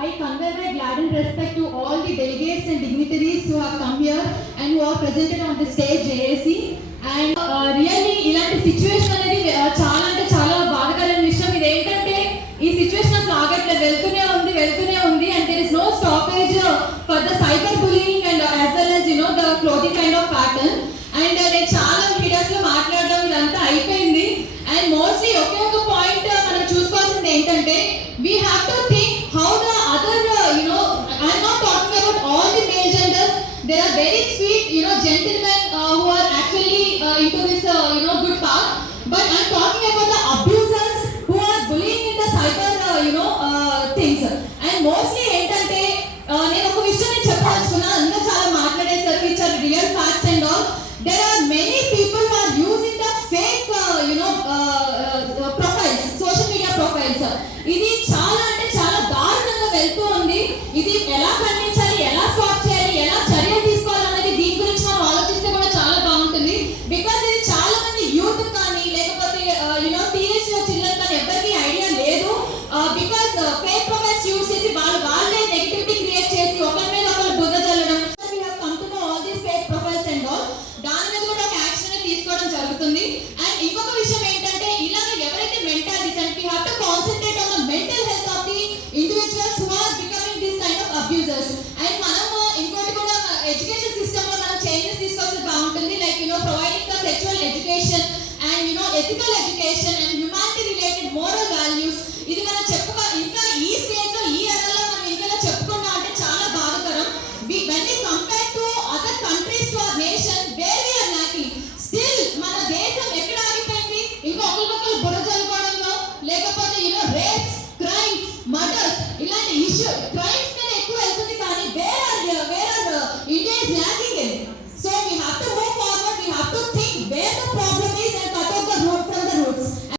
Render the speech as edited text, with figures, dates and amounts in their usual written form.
I convey my gladdened respect to all the delegates and dignitaries who have come here and who are presented on the stage JAC. And really ఇలాంటి సిచ్యువేషన్ అనేది చాలా అంటే చాలా బాధాకరమైన విషయం. ఇది ఏంటంటే ఈ సిచ్యువేషన్ అసలు ఆగట్లేదు, వెళ్తూనే ఉంది and there is no stoppage for the cyber bullying and as well as the clothing kind of pattern. And నేను చాలా మీడియాస్ లో మాట్లాడడం ఇదంతా అయిపోయింది. అండ్ మోస్ట్లీ ఒకే ఒక పాయింట్ మనం చూసుకోవాల్సింది ఏంటంటే we have to think how the other I'm not talking about all the male genders. There are very sweet gentlemen who are actually into this good path, but I'm talking about the abusers who are bullying in the cyber things. And mostly ఏంటంటే నేను ఒక విషయం నేను చెప్పాలనుకున్నా, అందరూ చాలా మాట్లాడేసారు, which are real facts and all. There are many people who are using the fake profiles, social media profiles. ఇది చాలా అంటే చాలా దారుణంగా వెళ్తూ ఉంది. ఇది ఎలా ఖండించాలి, ఎలా స్టాప్ చేయాలి, ఎలా చర్యలు తీసుకోవాలనేది దీని గురించి మనం ఆలోచిస్తే కూడా చాలా బాగుంటుంది. బికాజ్ ఇది చాలా మంది యూత్ కానీ లేకపోతే టీనేజ్ చిల్డ్రన్ కానీ ఎవరికి ఐడియా లేదు. బికాజ్ ఫేక్ ప్రొఫైల్స్ యూజ్ చేసి వాళ్ళే నెగిటివిటీ క్రియేట్ చేసి ఒకరి మీద ఒకరు బుద్ధ చల్లడం. We have come to know all these fake profiles and all. దాని మీద కూడా ఒక యాక్షన్ తీసుకోవడం జరుగుతుంది. అండ్ ఇంకొక విషయం ఏంటంటే ఇలాగ ఎవరైతే mentalities and we have to concentrate on the mental health of the individuals who are becoming this kind of abusers. And మనం ఇంకోటి కూడా ఎడ్యుకేషన్ సిస్టమ్ లో మనం చేంజెస్ తీసుకొస్తే బాగుంటుంది. Like providing the sexual education and ethical education and humanity related moral values. ఇది మనం ఇంకా ఈ స్టేజ్ లో ఈ ఎరాలో మనం ఇంకా చెప్పుకున్నాం అంటే చాలా బాధాకరం. when we compare to other countries to our nation where we are lacking, still మన దేశం ఎక్కడ ఆగిపోయింది? ఇంకా ఒకరికొకరు బుర్ర చల్లుకోవడంలో, లేకపోతే రేప్స్, క్రైమ్స్, మర్డర్స్ ఇలాంటి క్రైమ్స్